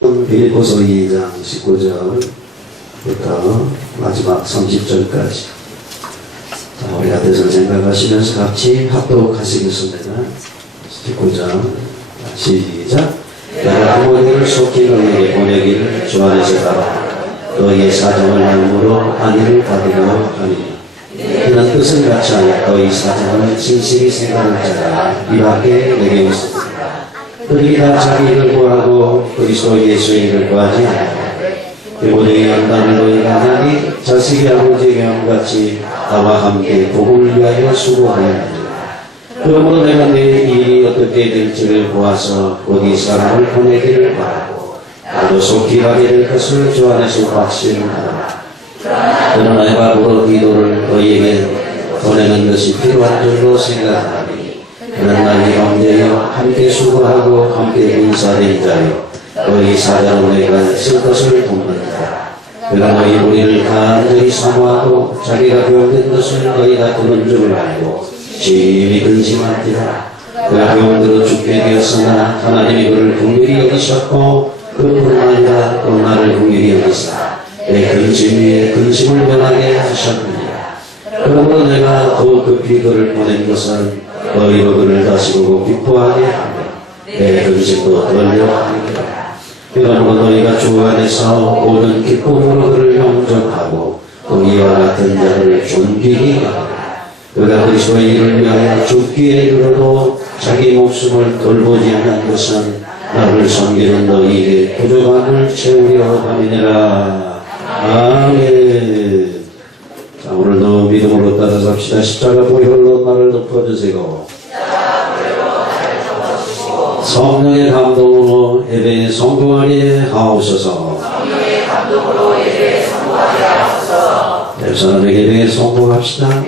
빌립보서 2장 19절부터 마지막 30절까지 우리 앞에서 생각하시면서 같이 합독하시겠습니다. 19절 시작. 내가 부모님을 속히 너희에게 보내기를 주 안에서 따라 너희의 사정을 나눔으로 안위를 받으려 하니 이런 뜻을 같이 하여 너희 사정을 진실히 생각할 자가 이 밖에 내게 없습니다. 그들이 다 자기 일을 구하고 그리스도 예수의 일을 구하지 않아요. 모두의 연단을 너희가 하니 자식이 아버지에게 함같이 나와 함께 복음을 위하여 수고하느니라. 그러므로 내가 내 일이 어떻게 될지를 보아서 곧 이 사람을 보내기를 바라고 나도 속히 가게 될 것을 주 안에서 확신하노라. 그러나 내가 앞으로 기도를 너희에게 보내는 것이 필요한 줄로 생각하니 그런 날이 언제여 함께 수고하고 함께 문사된 자여 너희 사자로 내가 쓸 것을 돕는다. 그가 너희 우리를 간절히 사모하고 자기가 교훈된 것을 너희가 들은 줄을 알고 심히 근심한지라. 그가 교훈대로 죽게 되었으나 하나님이 그를 긍휼히 여기셨고 그뿐 아니라 또 나를 긍휼히 여기사 내 근심 위에 근심을 면하게 하셨느니라. 그러므로 내가 더 급히 그를 보낸 것은 너희로 그를 다시 보고 기뻐하게 하며 내 근심도 덜려하느니라. 그러므로 너희가 주 안에서 모든 기쁨으로 그를 영접하고 또 이와 같은 자를 존귀히 하라. 그가 그리스도의 일을 위하여 죽기에 이르러도 자기 목숨을 돌보지 않은 것은 나를 섬기는 너희에게 부족함을 채우려 함이니라. 아멘. 자, 오늘도 믿음으로 따라삽시다. 십자가 보혈로 나를 덮어주시고 성령의 감동으로 예배에 성공하게 하옵소서. 옆사람에게 예배에 성공합시다.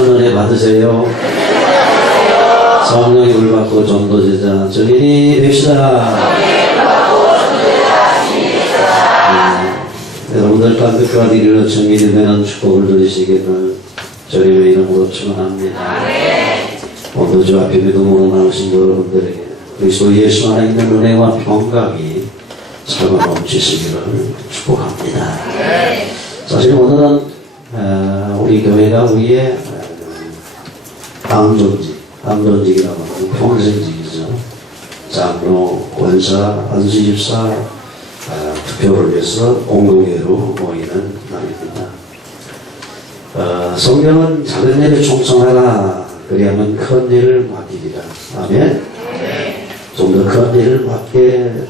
은혜 받으세요. 성령의 물 받고 전도제자 증인이 됩시다. 여러분들 가득까지 이르러 증인이 되는 축복을 누리시기를 주님의 이름으로 축원합니다. 오늘 주 앞에 믿음으로 나오신 여러분들에게 그리스도 예수 안에 있는 은혜와 평강이 살아 넘치시기를 축복합니다. 사실 오늘은 우리 교회가 우리의 당존직이라고 하는 평생직이죠. 장로, 권사, 안수집사 투표를 위해서 공동회로 모이는 날입니다. 성경은 작은 일에 충성하라. 그리하면 큰 일을 맡기리라. 아멘. 좀 더 큰 일을 맡게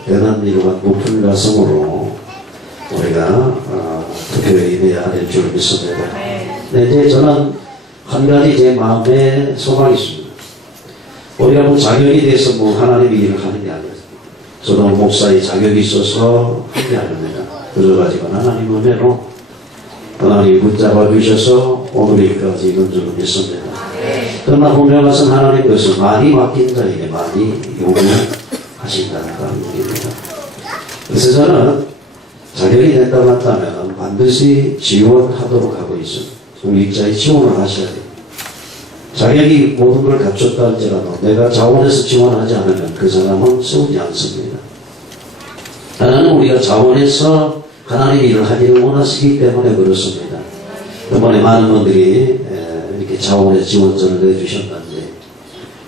되는 일과 높은 가슴으로 우리가 투표에 임해야 될 줄 믿습니다. 네, 이제 저는 한 가지 제 마음에 소망이 있습니다. 우리가 뭐 자격이 돼서 뭐 하나님의 일을 하는 게 아니에요. 저도 목사의 자격이 있어서 한 게 아닙니다. 그래가지고 하나님 은혜로 하나님이 붙잡아 주셔서 오늘까지 이런 줄을 믿습니다. 그러나 분명한 것은 하나님께서 많이 맡긴 자에게 많이 요구하신다는 얘기입니다. 그래서 저는 자격이 된다고 한다면 반드시 지원하도록 하고 있습니다. 공익자의 지원을 하셔야 돼요. 자격이 모든 걸 갖췄다 할지라도 내가 자원해서 지원하지 않으면 그 사람은 세우지 않습니다. 하나는 우리가 자원해서 하나님의 일을 하기를 원하시기 때문에 그렇습니다. 이번에 많은 분들이 이렇게 자원해서 지원서를 내주셨는데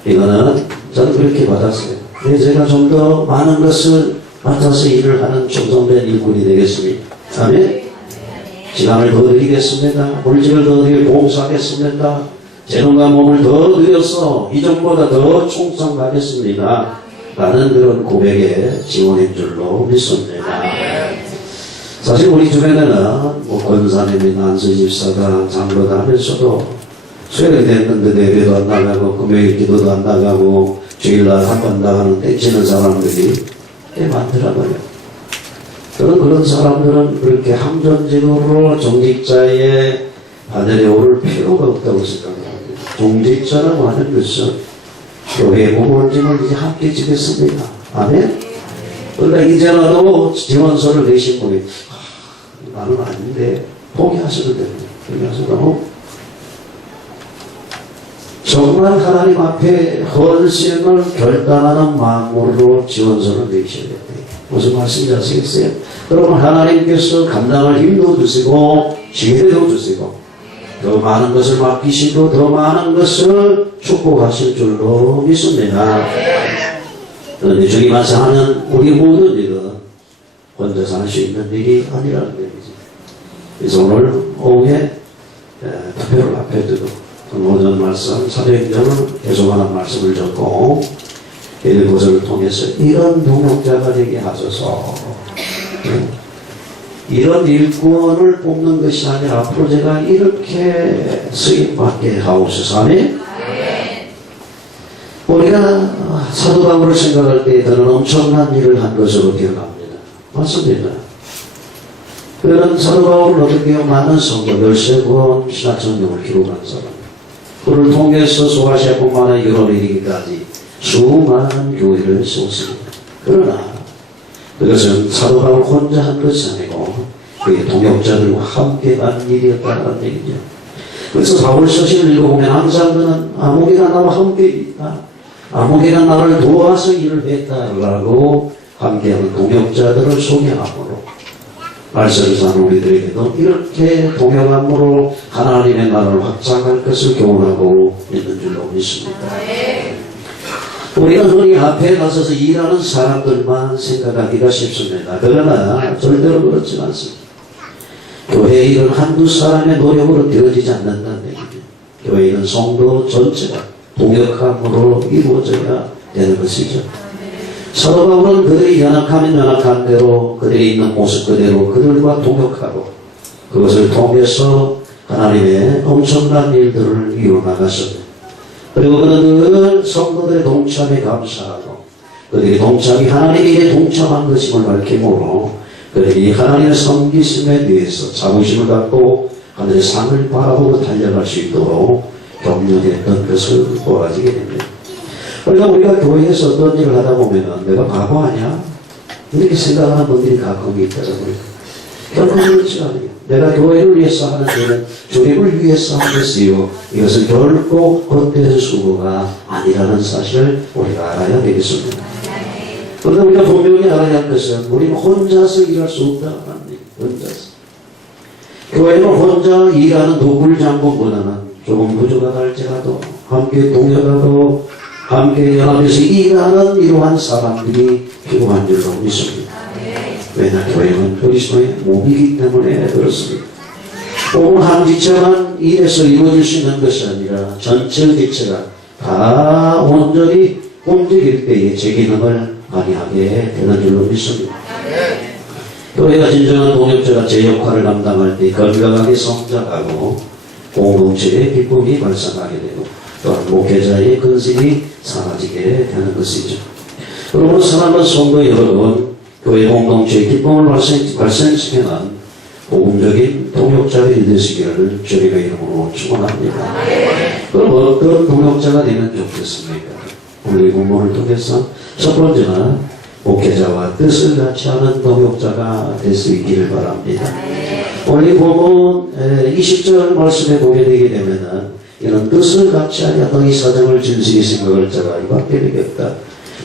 이거는 저는 그렇게 받았어요. 제가 좀 더 많은 것을 맡아서 일을 하는 충성된 일꾼이 되겠습니다. 아멘. 시간을 더 드리겠습니다. 물질을 더 드리고 봉사하겠습니다. 재능과 몸을 더 드려서 이전보다 더 충성하겠습니다. 라는 그런 고백의 지원인 줄로 믿습니다. 사실 우리 주변에는 뭐 권사님이나 안수집사가 장로다 하면서도 수요일이 됐는데 예배도 안 나가고 금요일 기도도 안 나가고 주일날 한 번 나가는 땡치는 사람들이 꽤 많더라고요. 그런 사람들은 그렇게 함정직으로 종직자의 바늘에 오를 필요가 없다고 생각합니다. 종직자라고 하는 것은 교회의 무거운짐을 이제 함께 지겠습니다. 아멘? 그러니까 이제라도 지원서를 내신 분이 나는 아닌데 포기하셔도 됩니다. 포기하셔도 정말 하나님 앞에 헌신을 결단하는 마음으로 지원서를 내셔야 돼요. 무슨 말씀인지 아시겠어요? 여러분, 하나님께서 감당할 힘도 주시고 지혜도 주시고 더 많은 것을 맡기시고 더 많은 것을 축복하실 줄로 믿습니다. 그런데 주님 안에서 하는 우리 모든 일은 혼자서 할 수 있는 일이 아니라는 얘기죠. 그래서 오늘 오후에 투표를 앞에 두고 모든 말씀, 사도행전을 계속하는 말씀을 듣고 이것을 통해서 이런 동역자가 되게 하소서. 이런 일꾼을 뽑는 것이 아니라 앞으로 제가 이렇게 쓰임받게 하옵소서. 아멘. 우리가 사도 바울을 생각할 때 그는 엄청난 일을 한 것으로 기억합니다. 맞습니다. 그는 사도 바울을 어떻게 해요? 많은 성도 13권 신학성경을 기록한 사람. 그를 통해서 소아시아뿐만 아니라 유럽에 이르기까지 수많은 교회를 세웠습니다. 그러나 그것은 사도 바울 혼자 한 것이 아니고 그의 동역자들과 함께 한 일이었다는 얘기죠. 그래서 바울 서신을 읽어보면 항상 그는 아무개가 나와 함께 있다, 아무개가 나를 도와서 일을 했다라고 함께하는 동역자들을 소개함으로 말씀을 사는 우리들에게도 이렇게 동역함으로 하나님의 나라를 확장할 것을 교훈하고 있는 줄로 믿습니다. 우리가 흔히 앞에 나서서 일하는 사람들만 생각하기가 쉽습니다. 그러나 절대로 그렇지 않습니다. 교회 일은 한두 사람의 노력으로 되어지지 않는다는 얘기죠. 교회는 성도 전체가 동역함으로 이루어져야 되는 것이죠. 사도 바울은 그들이 연약하면 연약한 대로 그들이 있는 모습 그대로 그들과 동역하고 그것을 통해서 하나님의 엄청난 일들을 이루어나갔습니다. 그리고 그는 늘 성도들의 동참에 감사하고 그들이 동참이 하나님의 일에 동참한 것임을 밝힘으로 그들이 하나님의 섬기심에 대해서 자부심을 갖고 하늘의 상을 바라보고 달려갈 수 있도록 격려했던 것을 보아지게 됩니다. 그러니까 우리가 교회에서 어떤 일을 하다 보면 내가 바보 아니야? 이렇게 생각하는 분들이 가끔 있더라고요. 결코 그렇지 않아요. 내가 교회를 위해서 하는 일은 주님을 위해서 하는 것이요. 이것은 결코 헛되는 수고가 아니라는 사실을 우리가 알아야 되겠습니다. 그런데 우리가 분명히 알아야 할 것은 우리는 혼자서 일할 수 없다는 얘기예요. 혼자서. 교회는 혼자 일하는 도굴장군보다는 조금 부족하다 할지라도 함께 동역하고 함께 연합해서 일하는 이러한 사람들이 필요한 줄로 믿습니다. 왜냐 교회는 그리스도의 몸이기 때문에 그렇습니다. 온 한 지체만 일에서 이루어질 수 있는 것이 아니라 전체 지체가 다 온전히 움직일 때에 제 기능을 발휘하게 되는 줄로 믿습니다. 교회가 진정한 동역자가 제 역할을 감당할 때 건강하게 성장하고 공동체의 기쁨이 발생하게 되고 또한 목회자의 근심이 사라지게 되는 것이죠. 그러므로 사랑하는 성도 여러분, 교회 공동체의 기쁨을 발생시키는 복음적인 동역자들이 되시기를 주님의 이름으로 축원합니다. 그럼 어떤 동역자가 되면 좋겠습니까? 우리 본문을 통해서 첫 번째는 목회자와 뜻을 같이 하는 동역자가 될 수 있기를 바랍니다. 오늘 본문 20절 말씀에 보게 되게 되면은 이런 뜻을 같이 하냐 너희 사정을 진실히 생각할 자가 이밖에 되겠다.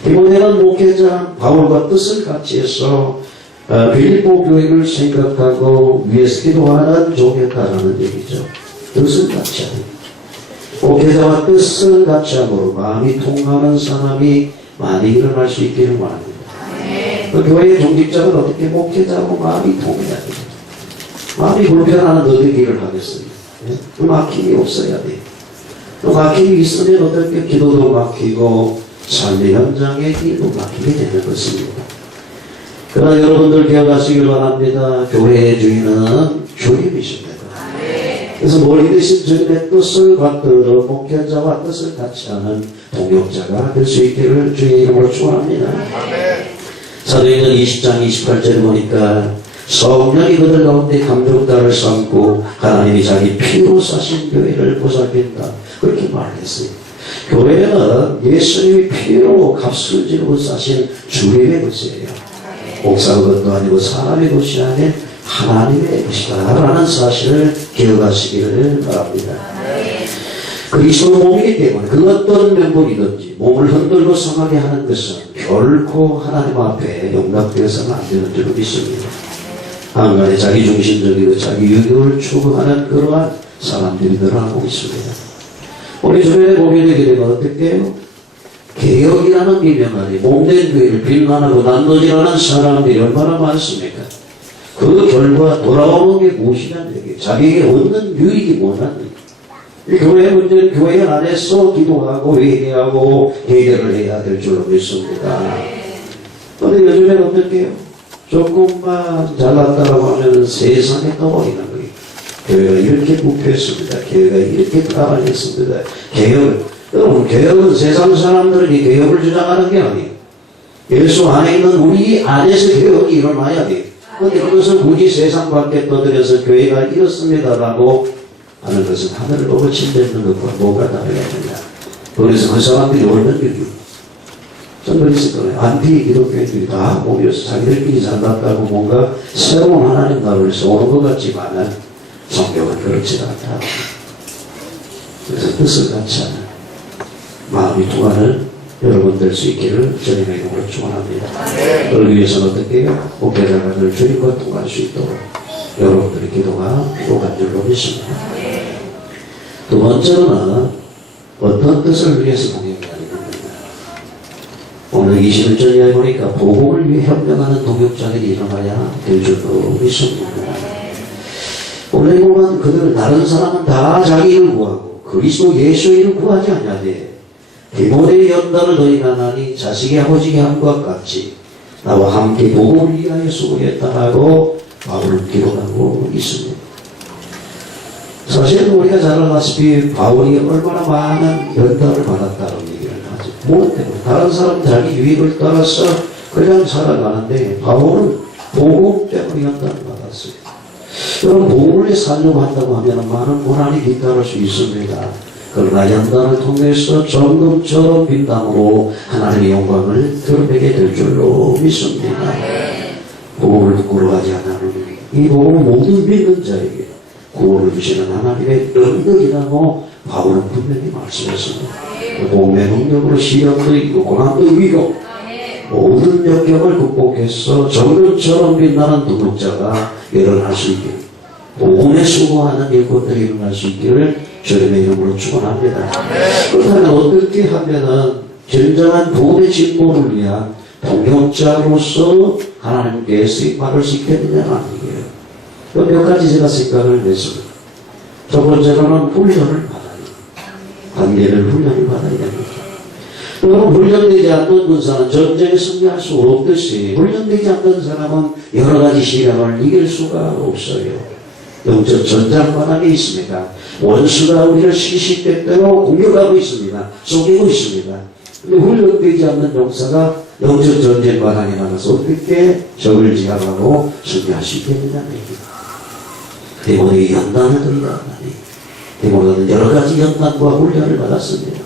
디모데는 목회자 바울과 뜻을 같이 해서 빌립보 교회를 생각하고 위에서 기도하는 종이었다라는 얘기죠. 뜻을 같이 하는 목회자와 뜻을 같이 함으로 마음이 통하는 사람이 많이 일어날 수 있기를 바랍니다. 그 교회의 종직자는 어떻게 목회자하고 마음이 통해야 돼요. 마음이 불편하는 어떻게 일을 하겠습니까? 그 막힘이 없어야 돼요. 그 막힘이 있으면 어떻게 기도도 막히고 삶의 현장의 일도 막히게 되는 것입니다. 그러나 여러분들 기억하시길 바랍니다. 교회의 주인은 주님이십니다. 그래서 멀리 계신 주님의 뜻을 받들어 목회자와 뜻을 같이 하는 동역자가 될 수 있기를 주의 이름으로 축원합니다. 사도행전 20장 28절을 보니까 성령이 그들 가운데 감격다를 삼고 하나님이 자기 피로 사신 교회를 보살핀다. 그렇게 말했어요. 교회는 예수님이 피로 값을 지르고 사신 주님의 것이에요. 목사의 것도 아니고 사람의 것이 아닌 하나님의 것이다 라는 사실을 기억하시기를 바랍니다. 그리스도 몸이기 때문에 그 어떤 면목이든지 몸을 흔들고 상하게 하는 것은 결코 하나님 앞에 용납되어서는 안 되는 줄로 믿습니다. 한간에 자기중심적이고 자기 유익을 추구하는 그러한 사람들이 늘어나고 있습니다. 우리 주변에 보게 되게 되면 어떻게 해요? 개혁이라는 비명 아래 몸된 교회를 비난하고 난도질하는 사람들이 얼마나 많습니까? 그 결과 돌아오는 게 무엇이냐는 얘기예요. 자기에게 얻는 유익이 뭐냐는 얘기예요. 교회 문제는 교회 안에서 기도하고 회개하고 해결을 해야 될 줄로 믿습니다. 그런데 요즘엔 어떻게 해요? 조금만 잘났다라고 하면 세상에 떠버리는 거예요. 교회가 이렇게 부패했습니다. 교회가 이렇게 타락했습니다. 여러분, 개혁은 세상 사람들이 개혁을 주장하는 게 아니에요. 예수 안에 있는 우리 안에서 개혁이 일어나야 돼요. 그런데 그것을 굳이 세상 밖에 떠들여서 교회가 이렇습니다라고 하는 것은 하늘을 보고 침뱉는 것과 뭐가 다르겠느냐. 그래서 그 사람들이 얼마나 저는 그랬을 거예요. 안티 기독교인들이 다 모여서 자기들끼리 잘났다고 뭔가 새로운 하나님 나라를 세우는 것 같지만은 성경은 그렇지 않다. 그래서 뜻을 같이 하는 마음이 통하는 여러분 될 수 있기를 주님의 이름으로 축원합니다. 그러기 위해서는 어떻게 해요? 목회자를 주님과 통할 수 있도록 여러분들의 기도가 필요한 줄로 믿습니다. 두 번째로는 어떤 뜻을 위해서 동역하는 겁니다. 오늘 21절에 보니까 복음을 위해 협력하는 동역자들이 일어나야 될 줄로 믿습니다. 오늘 보면 그들 다른 사람은 다 자기 일을 구하고 그리스도 예수의 일을 구하지 않냐되 디모데의 연단을 너희가 나니 자식의 아버지의 함과 같이 나와 함께 복음을 위하여 수고했다 하고 바울을 기록하고 있습니다. 사실 우리가 잘 알다시피 바울이 얼마나 많은 연단을 받았다는 얘기를 하죠. 뭐 때문에 다른 사람 자기 유익을 따라서 그냥 살아가는데 바울은 복음 때문에 연단을 받았어요. 여러분, 복음을 위해 살려고 한다고 하면 많은 고난이 뒤따를 수 있습니다. 그러나 연단을 통해서 정금처럼 빛남으로 하나님의 영광을 드러내게 될 줄로 믿습니다. 복음을 부끄러 하지 않는 이 복음은 모든 믿는 자에게 구원을 주시는 하나님의 능력이라고 바울은 분명히 말씀했습니다. 복음의 능력으로 시련도 이기고 고난도 이기고 모든 역경을 극복해서 정금처럼 빛나는 동역자가 일어날 수 있기를, 복음에 수고하는 일꾼들이 일어날 수 있기를 주님의 이름으로 축원합니다. 그렇다면 어떻게 하면은 진정한 복음의 진보를 위한 동역자로서 하나님께 쓰임받을 수 있겠느냐는 얘기예요. 몇 가지 제가 생각을 했습니다. 첫 번째로는 훈련을 받아요. 관계를 훈련을 받아야 됩니다. 여러분, 훈련되지 않는 군사는 전쟁에 승리할 수 없듯이 훈련되지 않는 사람은 여러 가지 시련을 이길 수가 없어요. 영적 전장바닥에 있습니다. 원수가 우리를 시시때때로 공격하고 있습니다. 속이고 있습니다. 근데 훈련되지 않는 용사가 영적 전쟁바닥에 나가서 어떻게 적을 제압하고 승리할 수 있겠느냐는 얘기입니다. 디모데의 연단을 드리다니 디모데는 여러 가지 연단과 훈련을 받았습니다.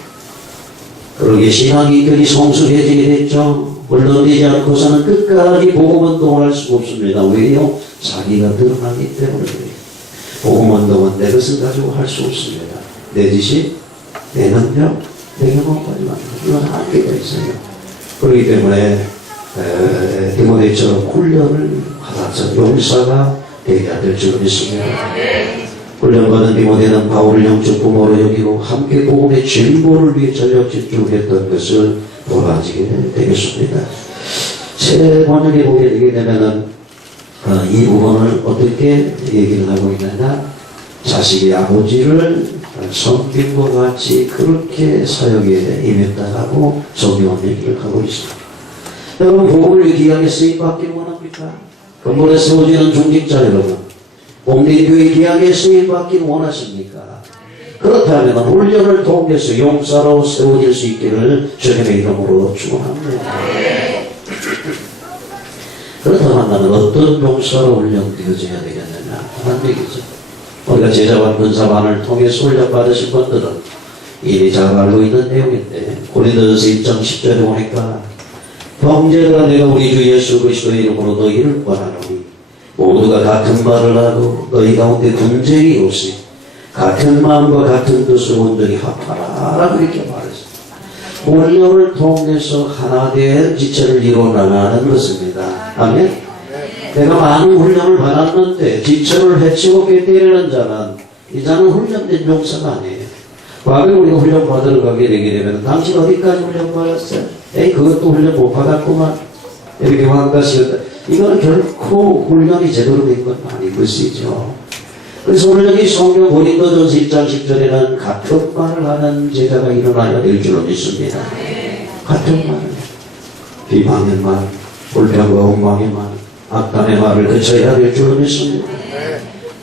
그러기에 신앙이 이들이 성숙해지게 됐죠. 훈련되지 않고서는 끝까지 복음운동을 할 수가 없습니다. 왜요? 자기가 드러나기 때문에 그래요. 복음운동은 내 것을 가지고 할 수 없습니다. 내 지식, 내 능력, 내 경험까지만 이건 한계가 있어요. 그렇기 때문에 디모데처럼 훈련을 받아서 용사가 되어야 될 줄 믿습니다. 훈련받은 디모데는 바울을 영적 부모로 여기고 함께 복음의 진보를 위해 전력 집중했던 것을 돌아지게 되겠습니다. 새 번역에 보게 되게 되면은 이 부분을 어떻게 얘기를 하고 있느냐, 자식의 아버지를 섬김과 같이 그렇게 사역에 임했다라고 성경은 얘기를 하고 있습니다. 여러분, 복음을 귀하게 쓰임받기를 원합니까? 근본에 세워지는 중직자 여러분, 공대교회 귀하게 쓰임받기를 원하십니까? 그렇다면 훈련을 통해서 용사로 세워질 수 있기를 주님의 이름으로 축원합니다. 그렇다면 어떤 용사로 훈련되어져야 되겠느냐 하는 얘기죠. 우리가 제자반 군사반을 통해서 훈련받으신 분들은 이미 잘 알고 있는 내용인데, 고린도전서 1장 10절에 보니까 형제들아, 내가 우리 주 예수 그리스도의 이름으로 너희를 권하노니 모두가 같은 말을 하고 너희 가운데 분쟁이 없이 같은 마음과 같은 뜻을 온전히 합하라 라고 이렇게 말했습니다. 훈련을 통해서 하나 된 지체를 이루어 나가는 것입니다. 아멘. 내가 많은 훈련을 받았는데 지체를 해치고 깨뜨리는 자는 이 자는 훈련된 용사가 아니에요. 과거에 우리가 훈련 받으러 가게 되게 되면 당신 어디까지 훈련 받았어요? 에이 그것도 훈련 못 받았구만 이렇게 왕가시었다. 이거는 결코 훈련이 제대로 된 건 아닌 것이죠. 그래서 오늘 여기 성경 고린도전서 1장 10절에는 같은 말을 하는 제자가 일어나야 될 줄로 믿습니다. 같은 말을 비방의 말, 불평과 원망의 말, 악담의 말을 그쳐야 될 줄로 믿습니다.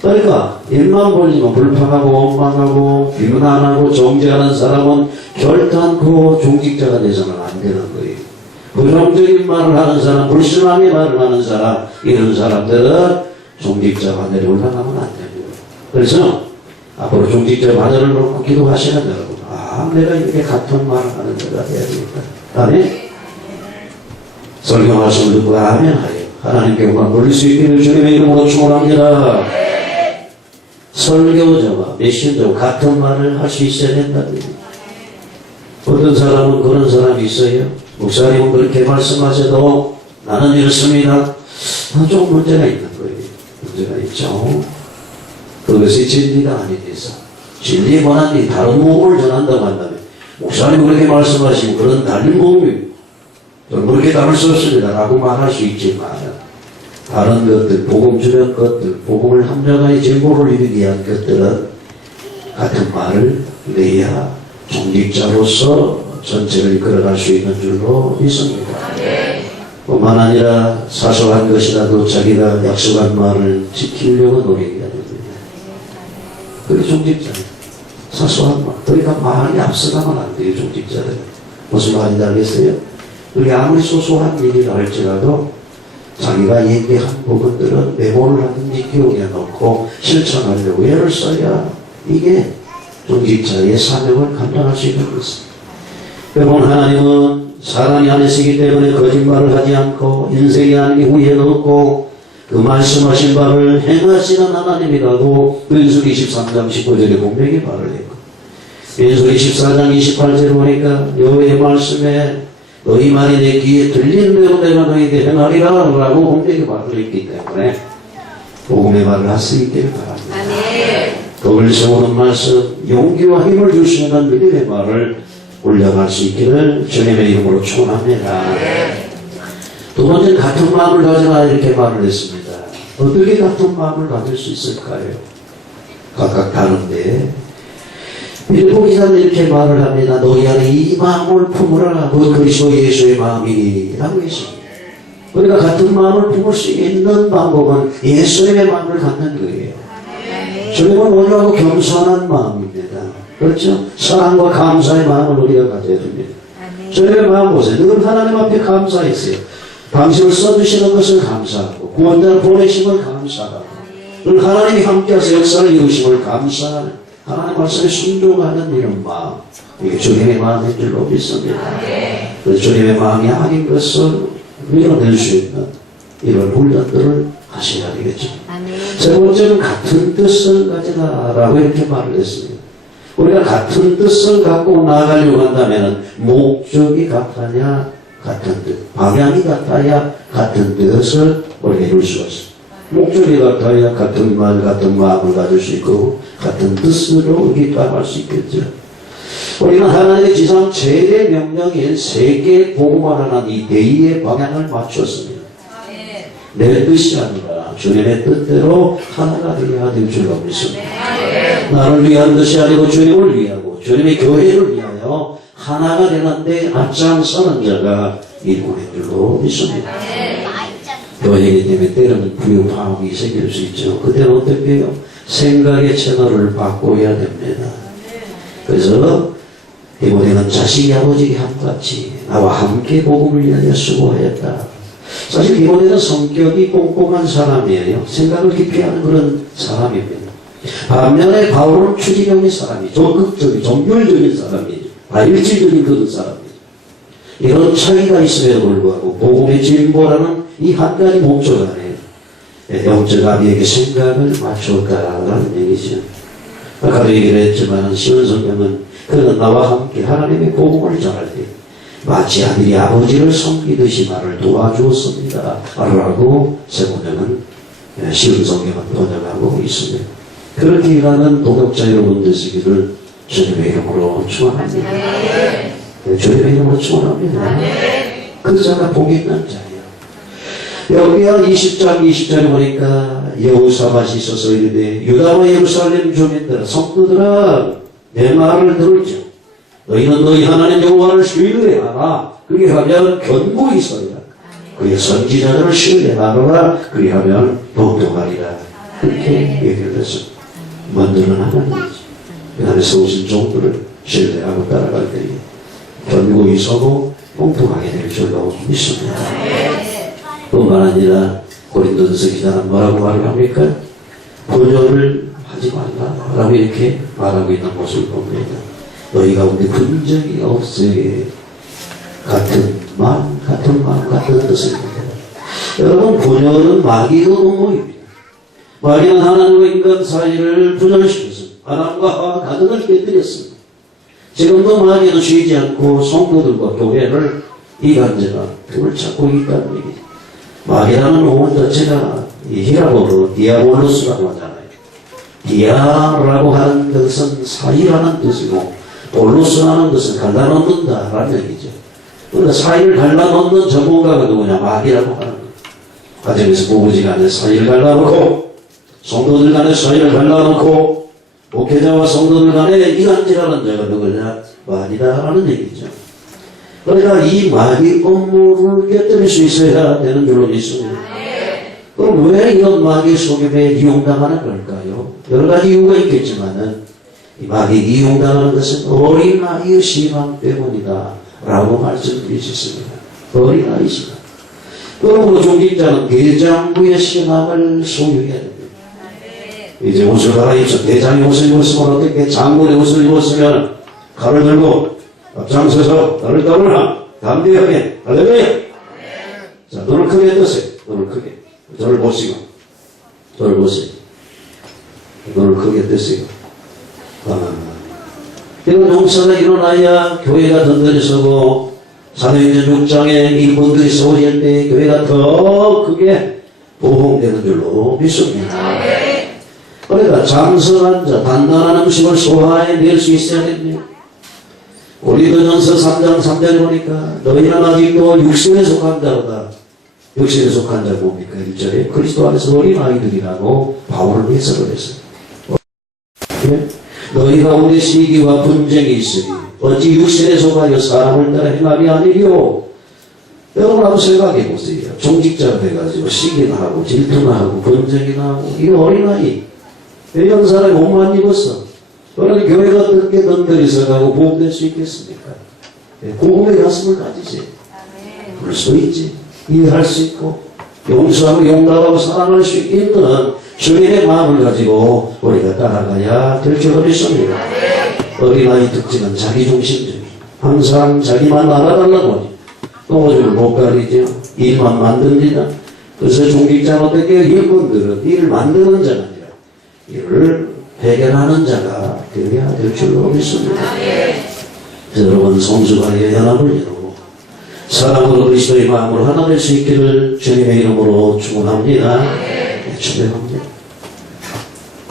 그러니까 입만 벌리면 불평하고 원망하고 비난하고 정죄하는 사람은 결단코 종직자가 돼서는 안 되는 거예요. 부정적인 말을 하는 사람, 불신앙의 말을 하는 사람, 이런 사람들은 종직자 바늘에 올라가면 안 됩니다. 그래서 앞으로 종직자 바늘을 놓고 기도하시는 여러분, 내가 이렇게 같은 말을 하는 자가 돼야 되겠다. 아멘. 설교하시는 듣고 아멘 하여 하나님께 영광 돌릴 수 있기를 주님의 이름으로 축원합니다. 설교자와 메신저와 같은 말을 할 수 있어야 된다는 얘기입니다. 어떤 사람은 그런 사람이 있어요. 목사님은 그렇게 말씀하셔도 나는 이렇습니다. 좀 문제가 있는 거예요. 문제가 있죠. 그것이 진리가 아니돼서 진리에 관한 이 다른 모험을 전한다고 한다면 목사님 그렇게 말씀하시고 그런 다른 모험이 저는 그렇게 답을 썼습니다 라고 말할 수 있지만 다른 것들, 복음 주변 것들, 복음을 합력하여 진보를 이루기 위한 것들은 같은 말을 내야 종직자로서 전체를 이끌어갈 수 있는 줄로 믿습니다. 뿐만 아니라 사소한 것이라도 자기가 약속한 말을 지키려고 노력해야 됩니다. 그게 종직자예요. 사소한 말. 그러니까 말이 앞서가면 안 돼요, 종직자들은. 무슨 말인지 알겠어요? 우리 아무리 소소한 일이라 할지라도 자기가 얘기한 부분들은 메모를 하든지 기억에 넣고 실천하려고 애를 써야 이게 종직자의 사명을 감당할 수 있는 것입니다. 여러분, 하나님은 사람이 안에서이기 때문에 거짓말을 하지 않고 인생이 아닌 후회도 없고 그 말씀하신 바를 행하시는 하나님이라고 민수기 13장 19절에 분명히 말을 했고 민수기 14장 28절에 보니까 여호와의 말씀에 너희 말이 내 귀에 들린 대로 내가 너희에게 행하리라 라고 분명히 말을 했기 때문에 복음의 말을 할 수 있기를 바랍니다. 그걸 세우는 말씀, 용기와 힘을 주시는 믿음의 말을 올려갈 수 있기를 주님의 이름으로 축원합니다. 두 번째는 같은 마음을 가져라 이렇게 말을 했습니다. 어떻게 같은 마음을 가질 수 있을까요? 각각 다른데 일곱 기사는 이렇게 말을 합니다. 너희 안에 이 마음을 품으라. 그 그리스도 예수의 마음이라고 했습니다. 우리가 같은 마음을 품을 수 있는 방법은 예수님의 마음을 갖는 거예요. 주님은 온유하고 겸손한 마음입니다. 그렇죠? 사랑과 감사의 마음을 우리가 가져야 됩니다. 주님의 마음 보세요. 늘 하나님 앞에 감사했어요. 당신을 써주시는 것을 감사하고 구원자를 보내심을 감사하고 늘 하나님이 함께하서 역사를 이루심을 감사하는 하나님 말씀에 순종하는 이런 마음, 이게 주님의 마음인 줄로 믿습니다. 그래서 주님의 마음이 아닌 것을 밀어낼 수 있는 이런 훈련들을 하셔야 되겠죠. 세 번째는 같은 뜻을 가지라라고 이렇게 말을 했습니다. 우리가 같은 뜻을 갖고 나아가려고 한다면 목적이 같아야 같은 뜻, 방향이 같아야 같은 뜻을 우리가 이룰 수가 있습니다. 목적이 같아야 같은 말, 같은 마음을 가질 수 있고 같은 뜻으로 기도할 수 있겠죠. 우리는 하나님의 지상 최대 명령인 세계 복음화라는 이 대의의 방향을 맞췄습니다. 내 뜻이 아니라 주님의 뜻대로 하나가 되어야 될 줄로 믿습니다. 나를 위한 것이 아니고 주님을 위하고 주님의 교회를 위하여 하나가 되는데 앞장서는 자가 일꾼의 줄로 믿습니다. 교회이기 때문에 때로는 부유파함이 생길 수 있죠. 그때는 어떻게 해요? 생각의 채널을 바꿔야 됩니다. 그래서 이번에는 자식이 아버지에게 함같이 나와 함께 복음을 위하여 수고하였다. 사실 이번에는 성격이 꼼꼼한 사람이에요. 생각을 깊이 하는 그런 사람입니다. 반면에 바울은 추진형의 사람이죠. 적극적인, 정결적인 사람이죠. 일질적인 그런 사람이죠. 이런 차이가 있음에도 불구하고 복음의 진보라는 이 한 가지 목적 안에 영적 아비에게 생각을 맞췄다라는 얘기죠. 아까도 얘기를 했지만 시온 성경은 그는 나와 함께 하나님의 복음을 전할 때 마치 아들이 아버지를 섬기듯이 나를 도와주었습니다 라고 세번역은 시온 성경은 번역하고 있습니다. 그렇게 일하는 동역자 여러분 되시기를 주님의 이름으로 축원합니다. 주님의 이름으로 축원합니다. 그 자가 복이 있는 자예요. 여기야 20장 20절에 보니까 여호사밧이 있어서 이르되 유다와 예루살렘 주민들아 성도들아 내 말을 들을지어 너희는 너희 하나님 여호와를 신뢰하라. 그리하면 견고히 서리라. 그의 선지자들을 신뢰하노라. 그리하면 복종하리라. 그렇게 얘기를 해서 만드는 하나님이지. 그 안에서 오신 종들을 신뢰하고 따라갈 때에 견고히 서고 복종하게 될 줄로 믿습니다. 뿐만 아니라 고린도전서 기자는 뭐라고 말을 합니까? 분열을 하지 말라라고 이렇게 말하고 있는 것을 봅니다. 너희 가운데 분쟁이 없으게 같은 마음 같은 뜻입니다. 여러분 분열은 마귀의 음모입니다. 마귀는 하나님과 인간 사이를 분열시켜서 하나님과 가정을 깨뜨렸습니다. 지금도 마귀는 쉬지 않고 성도들과 교회를 이간제가 틈을 찾고 있다는 얘기죠. 마귀라는 온 자체가 히라보로 디아볼로스라고 하잖아요. 디아라고 하는 뜻은 사이라는 뜻이고 볼로스라는 뜻은 갈라놓는다라는 얘기죠. 그러니까 사이를 갈라놓는 전문가가 누구냐? 마귀라고 하는 거예요. 가정에서 부부지간에 사이를 갈라놓고 성도들 간에 사이를 갈라놓고 목회자와 성도들 간에 이간질하는 자가 누구냐? 마귀다라는 얘기죠. 그러니까 이 마귀 업무를 깨뜨릴 수 있어야 되는 줄로 믿습니다. 그럼 왜 이런 마귀 속임에 이용당하는 걸까요? 여러 가지 이유가 있겠지만은 이 마귀 이용당하는 것은 어린아이의 신앙 때문이다 라고 말씀드릴 수 있습니다. 어린아이 신앙. 그러므로 종직자는 대장부의 신앙을 소유해야 됩니다. 이제 옷을 갈아입죠. 대장이 옷을 입었으면 어떻게 장군의 옷을 입었으면 칼을 들고 앞장서서 너를 따르라 담대하게 할렐루야. 자, 너를 크게 뜨세요. 너를 크게. 저를 보시고 저를 보세요. 너를 크게 뜨세요. 이런 용사가 일어나야 교회가 든든히 서고 사도행전 6장에 이분들이 세워질 때 교회가 더 크게 보복되는 줄로 믿습니다. 그러니까 장성한 자 단단한 음식을 소화해낼 수 있어야 됩니다. 고린도전서 3장 3절에 보니까 너희는 아직도 육신에 속한 자로다. 육신에 속한 자 뭡니까? 1절에 그리스도 안에서 어린 아이들이라고 바울은 해석을 했어요. 너희 가운데 시기와 분쟁이 있으니 어찌 육신에 속하여 사람을 따라 행함이 아니리요. 여러분 한번 생각해 보세요. 종직자가 돼가지고 시기나 하고 질투나 하고 분쟁이나 하고 이 어린아이 이런 사람이 옷만 입었어. 그러니 교회가 어떻게 던들이 서가고 보험될 수 있겠습니까? 구원의 가슴을 가지지. 그럴 수 있지. 이해할 수 있고 용서하고 용납하고 사랑할 수 있는 주님의 마음을 가지고 우리가 따라가야 될 줄로 믿습니다. 어린아이 특징은 자기중심적이 항상 자기만 알아달라고 하지. 동호주를 못 가리죠. 일만 만듭니다. 그래서 종직자는 어떻게 일꾼들은 일을 만드는 자가 아니라 일을 해결하는 자가 되어야 될 줄로 믿습니다. 여러분 성수가의 연합을 이루고 사랑으로 그리스도의 마음으로 하나 될 수 있기를 주님의 이름으로 축원합니다. 축원합니다.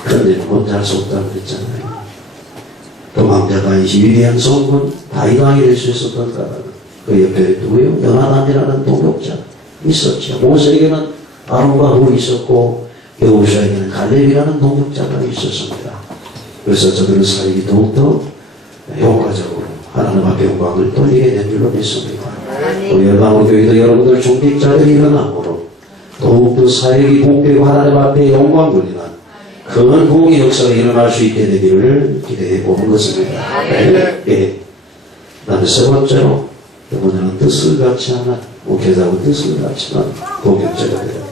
그런데 혼자 할 수 없다고 그랬잖아요. 도망자 다윗이 위대한 성군 다윗왕이 될 수 있었던가. 그 옆에 누구요? 연하남이라는 동역자 있었죠. 모세에게는 아론과 훌이 있었고 여호수아에게는 갈렙이라는 동역자가 있었습니다. 그래서 저들의 사역이 더욱더 효과적으로 하나님 앞에 영광을 돌리게 된 줄로 믿습니다. 우리 열방으로 교회도 여러분들 종직자들이 일어남으로 더욱더 사역이 복되고 하나님 앞에 영광 돌리는 큰 복의 역사가 일어날 수 있게 되기를 기대해 보는 것입니다. 네. 다음에 세 번째로 이번에는 뜻을 갖지 않아 목회자고 뜻을 갖지 않은 동역자가 되어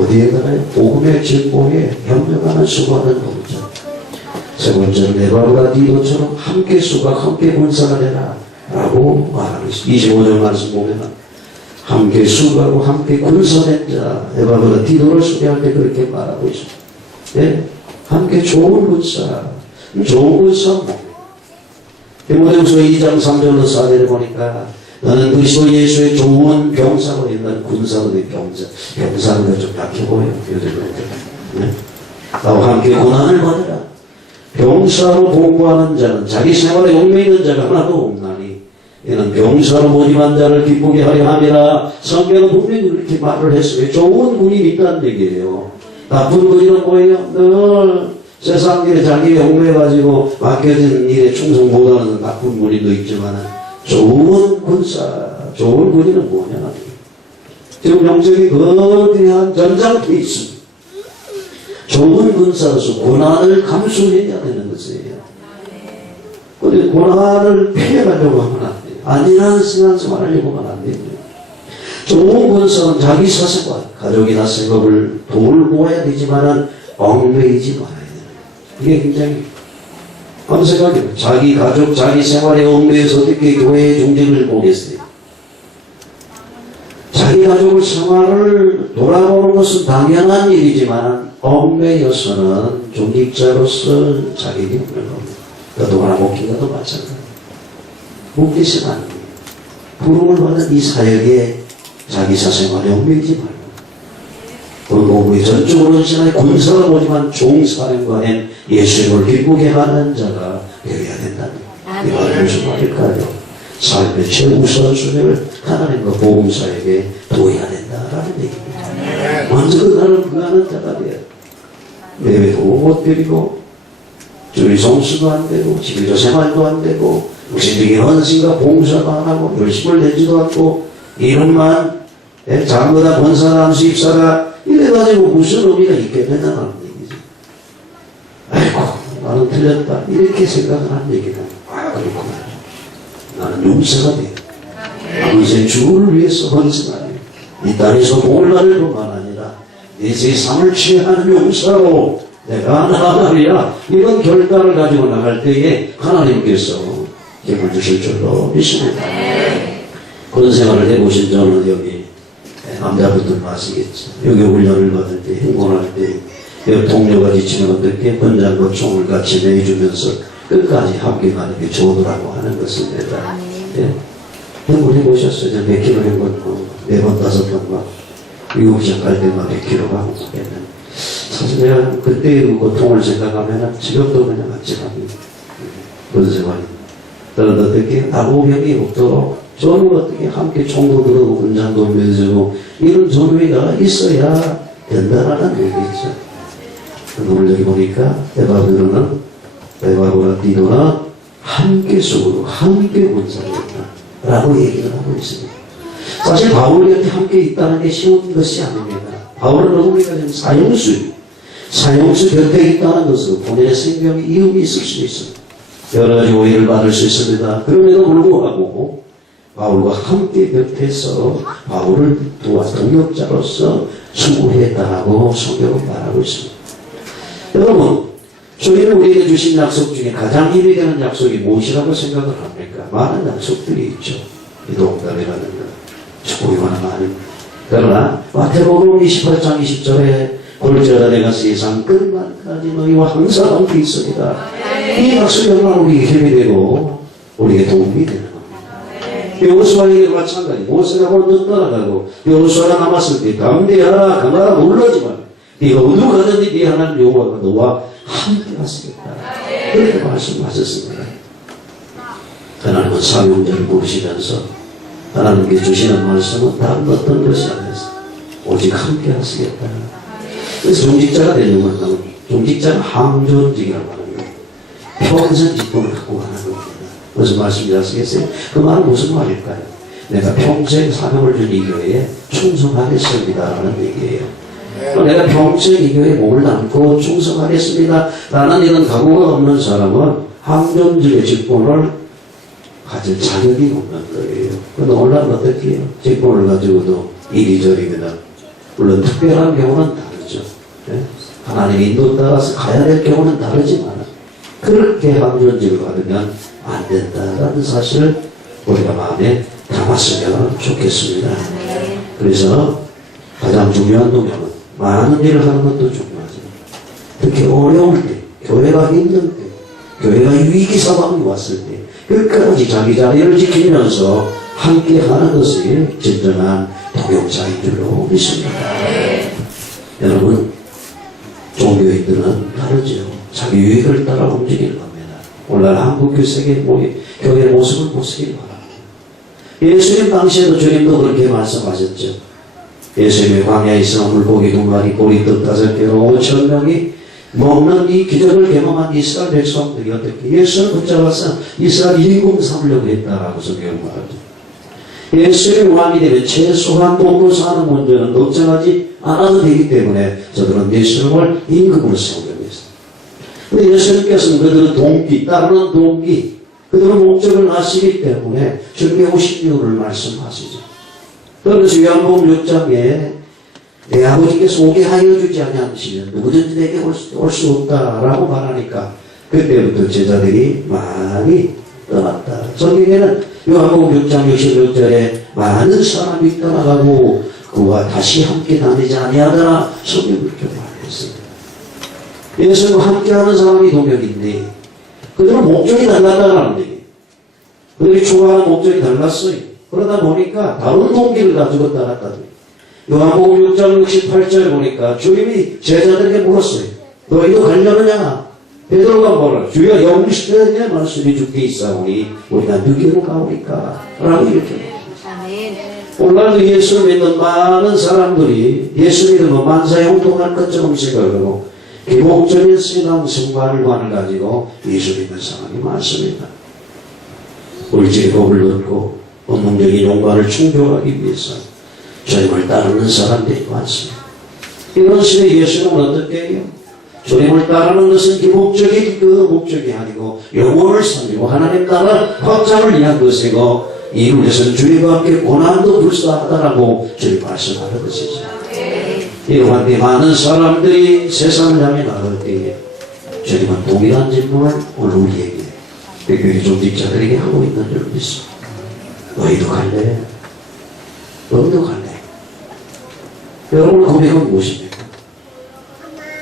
어디에 가나요? 복음의 진보에 협력하는 수고하는 동자. 세 번째는 에바브라 디도처럼 함께 수고하고 함께 분사가 되라 라고 말하고 있습니다. 25절 말씀 보면 함께 수고하고 함께 군사된 자 에바브라 디도를 소개할 때 그렇게 말하고 있습니다. 네? 함께 좋은 군사, 좋은 군사. 디모데후서 2장 3절로 4절에 보니까 너는 그리스도 예수의 좋은 병사로 있는 군사로 된 병사로 좀 약해 보여. 네? 나와 함께 고난을 받으라. 병사로 공부하는 자는 자기 생활에 용맹 있는 자가 하나도 없나니 이는 병사로 모집한 자를 기쁘게 하려 함이라. 성경은 분명히 그렇게 말을 했어요. 좋은 군인이 있다는 얘기예요. 나쁜 군인은 뭐예요? 늘 세상 일에 자기 용맹해가지고 맡겨진 일에 충성 못하는 나쁜 군인도 있지만 좋은 군사, 좋은 군인은 뭐냐? 지금 영적이 거대한 전장터에 있습니다. 좋은 군사로서 고난을 감수해야 되는 것이에요. 그런데 고난을 피해가려고 하면 안 돼요. 안일한 신앙생활을 하려고 하면 안 됩니다. 좋은 군사는 자기 사생활, 가족이나 생업을 돌보아야 되지만 얽매이지 말아야 돼요. 이게 굉장히 감사하게요. 자기 가족, 자기 생활에 얽매여서 어떻게 교회의 종직을 보겠어요? 자기 가족을 생활을 돌아보는 것은 당연한 일이지만 얽매여서는 종직자로서 자격이 없는 겁니다. 너도나 목회가도 마찬가지입니다. 목회시는 안 돼요. 부름을 받은 이 사역에 자기 사생활에 얽매이지 말고 우리 전적으로 신앙의 군사가 보지만 종사령관인 예수님을 기쁘게 하는 자가 되어야 된다는 이 말은 무슨 말일까요? 삶의 최우선순위를 하나님과 복음사에게 둬야 된다라는 얘기입니다. 먼저 그 나를 구하는 자가 돼야 돼. 예배도 못 드리고 주의 성수도 안 되고 집에서 생활도 안 되고 무신적인 헌신과 봉사도 안 하고 열심을 내지도 않고 이름만 장보다 권사나 수입사가 이래가지고 무슨 의미가 있겠느냐는 얘기죠. 아이고 나는 틀렸다 이렇게 생각을 하는 얘기다. 그렇구나. 나는 용서가 돼. 아무새 주를 위해서 헌신하며 이 땅에서 복을 받을 뿐만 아니라 내 세상을 취하는 용사로 내가 나아가리라. 이런 결단을 가지고 나갈 때에 하나님께서 힘을 주실 줄로 믿습니다. 그런 생활을 해보신 저는 여기 남자분들 아시겠죠. 여기 훈련을 받을 때 행군할 때 옆 동료가 지치면 어떻게 권장과 총을 같이 내주면서 끝까지 함께 가는 게 좋더라고 하는 것입니다. 예. 행군 해보셨어요? 몇 킬로 행군 4번 5번 막 미국 시작할 때만 100킬로 가고 그랬는데 사실 내가 그때의 고통을 생각하면 지금도 그냥 같이 갑니다. 그런 생활입니다. 그런데 어떻게 나고병이 없도록 저는 어떻게 함께 총도 들어오고 군장도 맺어주고 이런 전우회가 있어야 된다라는 얘기죠. 오늘 여기 보니까 에바고나 디도나 함께 수고로 함께 군사였다 라고 얘기를 하고 있습니다. 사실 바울 곁에 함께 있다는 게 쉬운 것이 아닙니다. 바울은 우리가 지금 사형수 곁에 있다는 것은 본인의 생명에 이음이 있을 수 있습니다. 여러 가지 오해를 받을 수 있습니다. 그럼에도 불구하고 바울과 함께 곁에서 바울을 도와 동역자로서 수고했다고 성경은 말하고 있습니다. 여러분, 주님은 우리에게 주신 약속 중에 가장 힘이 되는 약속이 무엇이라고 생각을 합니까? 많은 약속들이 있죠. 이동답이라든가 축복이 많은. 그러나 마태복음 28장 20절에 골짜라 내가 세상 끝만까지 너희와 항상 함께 있습니다. 이 약속이 얼마나 우리에게 힘이 되고 우리에게 도움이 되는 겁니다. 여호수아에게 마찬가지. 모세가 먼저 떠나가고 여호수아가 남았을 때 담대하라 강하라 놀라지만 네가 어디로 가든지 네 하나님 여호와가 너와 함께 하시겠다. 그렇게 말씀하셨습니다. 하나님은 사명자를 부르시면서 하나님께 주시는 말씀은 다른 어떤 것이 아니었어요. 오직 함께 하시겠다. 그래서 종직자가 되는 것은 종직자는 항존직이라고 하는 거예요. 평생 직분을 갖고 가는 겁니다. 무슨 말씀인지 아시겠어요? 그 말은 무슨 말일까요? 내가 평생 사명을 준 이 교회에 충성하겠습니다 라는 얘기예요. 내가 평생 이 교회에 몸을 담고 충성하겠습니다 라는 이런 각오가 없는 사람은 항존직의 직분을 가질 자격이 없는 거예요. 그런데 오늘날은 어떻게 해요? 직분을 가지고도 이리저리입니다. 물론 특별한 경우는 다르죠. 네? 하나님 인도 따라서 가야 될 경우는 다르지만 그렇게 항존직을 받으면 안 된다라는 사실을 우리가 마음에 담았으면 좋겠습니다. 그래서 가장 중요한 동력은 많은 일을 하는 것도 중요하지만 특히 어려울 때, 교회가 힘들 때, 교회가 위기 상황이 왔을 때 끝까지 자기 자리를 지키면서 함께 하는 것이 진정한 동역자인 줄로 믿습니다. 여러분, 종교인들은 다르죠. 자기 유익을 따라 움직이는 겁니다. 오늘 한국 교회의 모습을 보시기 바랍니다. 예수님 당시에도 주님도 그렇게 말씀하셨죠. 예수님의 광야에서 물고기 2마리, 보리떡 5개로 5,000명이 먹는 이 기적을 경험한 이스라엘 백성들이 어떻게 예수를 붙잡아서 이스라엘 임금 삼으려고 했다라고 성경을 말하죠. 예수님이 왕이 되면 최소한 돈으로 사는 문제는 걱정하지 않아도 되기 때문에 저들은 예수님을 임금으로 세우려고 했어요. 근데 예수님께서는 그들의 동기, 따르는 동기, 그들의 목적을 아시기 때문에 주님의 오신 이유를 말씀하시죠. 그래서 요한복음 6장에 내 아버지께서 오게 하여 주지 아니하시면 누구든지 내게 올 수 없다라고 말하니까 그때부터 제자들이 많이 떠났다. 성경에는 요한복음 6장 66절에 많은 사람이 떠나가고 그와 다시 함께 다니지 아니하더라 성경을 그렇게 말했습니다. 예수님과 함께하는 사람이 동역인데 그들은 목적이 달랐다는 얘기예요. 그들이 추구하는 목적이 달랐어요. 그러다 보니까 다른 동기를 가지고 따랐다는 얘기예요. 요한복음 6장 68절 보니까 주님이 제자들에게 물었어요. 너희도 가려느냐? 베드로가 뭐라? 주여 영시되느냐 말씀이 주께 있사오니 우리가 누구로 가오리까? 라고 이렇게 말합니다. 오늘날도 예수를 믿는 많은 사람들이 예수 믿으면 만사형통할 것처럼 생각하고 기복적인 신앙 생활관을 가지고 예수 믿는 사람이 많습니다. 물질의 법을 얻고 본능적인 욕망을 충족하기 위해서 주님을 따르는 사람들이 많습니다. 이런 시대에 예수님은 어떻게 해요? 주님을 따르는 것은 기복적인 그 목적이 아니고 영혼을 살리고 하나님 나라 확장을 위한 것이고 이곳에서는 주님과 함께 고난도 불사하다라고 주님 말씀하는 것이죠. 이러한 데 많은 사람들이 세상을 향해 나갈 때에 주님은 동일한 질문을 오늘 우리에게 교회 조직자들에게 하고 있는 줄 믿습니다. 너희도 갈래? 너희도 갈래? 여러분의 고백은 무엇입니까?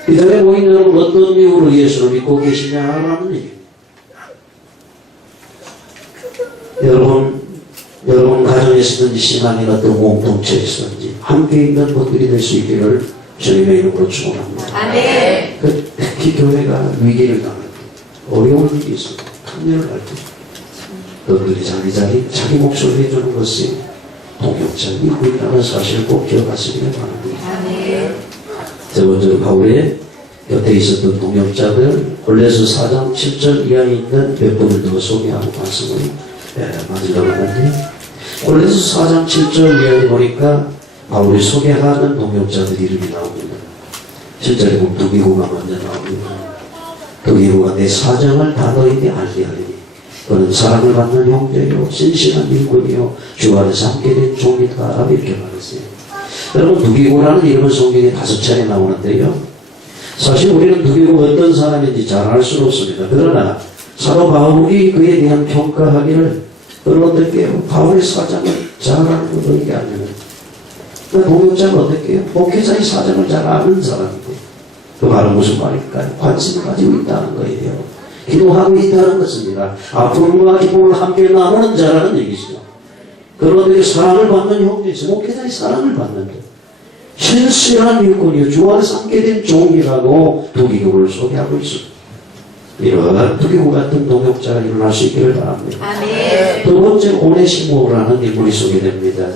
이 자리에 모인 여러분 어떤 이유로 예수를 믿고 계시냐라는 얘기입니다. 여러분 가정에서든지 신앙이나 또 공동체에서든지 함께 있는 분들이 될 수 있기를 주님의 이름으로 축원합니다. 아멘. 특히 교회가 위기를 당할 때, 어려운 일이 있습니다. 큰일을 할 때, 너희들이 자기 몫을 해주는 것이 동역자 이구이라는 사실을 꼭 기억하시기를 바랍니다. 아멘. 세 번째로 바울의 곁에 있었던 동역자들 골로새 4장 7절 이하에 있는 몇 분을 더 소개하고 말씀을 마치려고 하는데 골로새 4장 7절 이하에 보니까 바울이 소개하는 동역자들 이름이 나옵니다. 7절에 보면 두기고가 먼저 나옵니다. 두기고가 내 사정을 다 너희에게 알게 하리니 그는 사랑을 받는 형제요 신실한 일꾼이요 주 안에서 함께 된 종이다 이렇게 말했어요. 여러분 두기고라는 이름은 성경에 5차례 나오는데요. 사실 우리는 두기고가 어떤 사람인지 잘 알 수는 없습니다. 그러나 사도 바울이 그에 대한 평가하기를 그는 어떻게 해요? 바울의 사정을 잘 알고 너희에게 알면 동역자는 어떻게 해요? 목회자의 사정을 잘 아는 사람이고 그 말은 무슨 말일까요? 관심을 가지고 있다는 거예요. 기도하고 있다는 것입니다. 아픔과 기쁨을 함께 나누는 자라는 얘기죠. 그런데 사랑을 받는 형제에서 목회자의 사랑을 받는다. 신실한 일꾼이요 주 안에서 함께 된 종이라고 두기고를 소개하고 있습니다. 이러한 두기고 같은 동역자가 일어날 수 있기를 바랍니다. 아멘. 두 번째 오네시모라는 인물이 소개됩니다.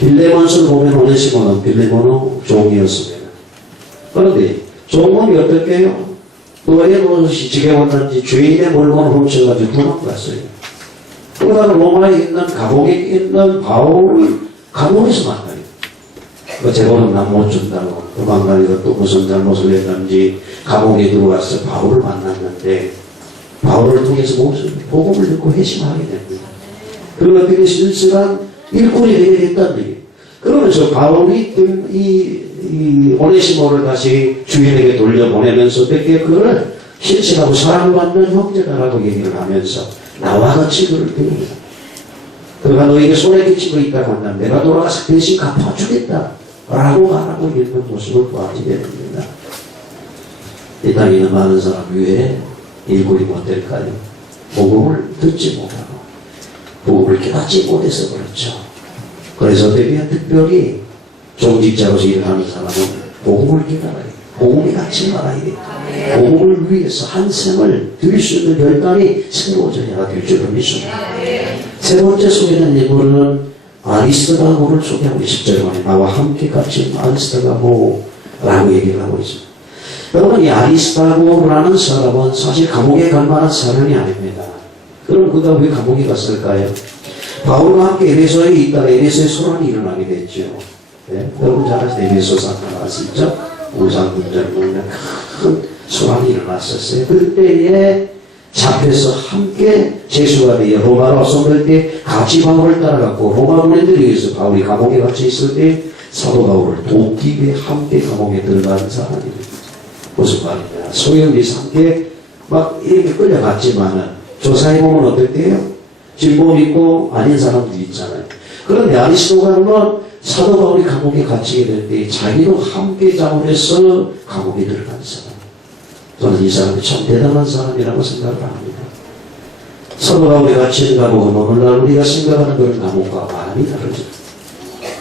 빌레몬서를 보면 오네시모는 빌레몬의 종이었습니다. 그런데 종은 어떻게 해요? 너의 무엇이 지게 왔는지 주인의 물건을 훔쳐가지고 도망갔어요. 그러다가 로마에 있는 감옥에 있는 바울을 감옥에서 만나요. 그 재벌은 나 못 준다고 도망가니까 또 무슨 잘못을 했는지 감옥에 들어와서 바울을 만났는데 바울을 통해서 복음을 듣고 회심하게 됩니다. 그리고 어떻게 신실한 일꾼이 되게 됐다는 얘기예요. 그러면서 바울이 이 오네시모를 다시 주인에게 돌려보내면서 어떻게 그를 신실하고 사랑받는 형제다라고 얘기를 하면서 나와 같이 그를 배웁니다. 그가 너에게 손해 끼치고 있다고 한다면 내가 돌아가서 대신 갚아주겠다 라고 말하고 있는 모습을 보아지게 됩니다. 이 땅에 있는 많은 사람 왜 일꾼이 못될까요? 복음을 듣지 못하고 복음을 깨닫지 못해서 그렇죠. 그래서 특별히 종직자로서 일하는 사람은 복음을 깨달아야 돼. 복음이 같이 말아야 돼. 복음을 위해서 한 생을 드릴 수 있는 결단이 새로워져야 될 줄을 믿습니다. 세 번째 소개된 인물은 아리스토가고를 소개하고 10절 만에 나와 함께 같이 아리스토가고라고 얘기를 하고 있습니다. 여러분, 이 아리스토가고라는 사람은 사실 감옥에 갈 만한 사람이 아닙니다. 그럼 그가 왜 감옥에 갔을까요? 바울과 함께 에베소에 있다가 에베소에 소란이 일어나게 됐죠. 네? 여러분 잘 아시죠? 에베소 사건 아시죠? 우상군절 보면 큰 소란이 일어났었어요. 그때에 잡혀서 함께 제수가 되어 로마로 쏘을 때 같이 바울을 따라갔고 로마 군인들에 의해서 바울이 감옥에 갇혀 있을 때 사도 바울을 돕기 위해 함께 감옥에 들어간 사람입니다. 무슨 말이냐? 소형이 함께 막 이렇게 끌려갔지만은 조사해보면 어떨때요? 진보 믿고 아닌 사람들이 있잖아요. 그런데 아리스토가는 사도 바울이 감옥에 갇히게 될 때 자기도 함께 자원해서 감옥에 들어간 사람. 저는 이 사람이 참 대단한 사람이라고 생각을 합니다. 사도 바울이 갇힌 감옥은 오늘날 우리가 생각하는 그런 감옥과 많이 다르죠.